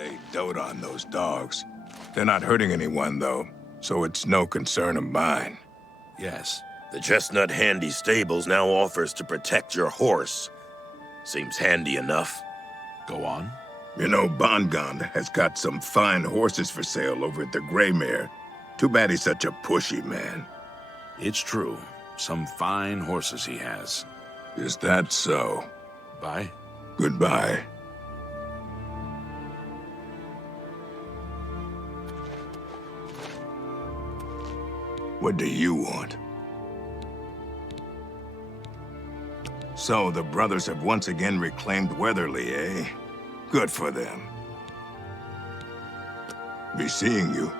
They dote on those dogs. They're not hurting anyone, though, so it's no concern of mine. Yes. The Chestnut Handy Stables now offers to protect your horse. Seems handy enough. Go on. You know, Bongon has got some fine horses for sale over at the Greymere. Too bad he's such a pushy man. It's true. Some fine horses he has. Is that so? Bye. Goodbye. What do you want? So the brothers have once again reclaimed Weatherly, eh? Good for them. Be seeing you.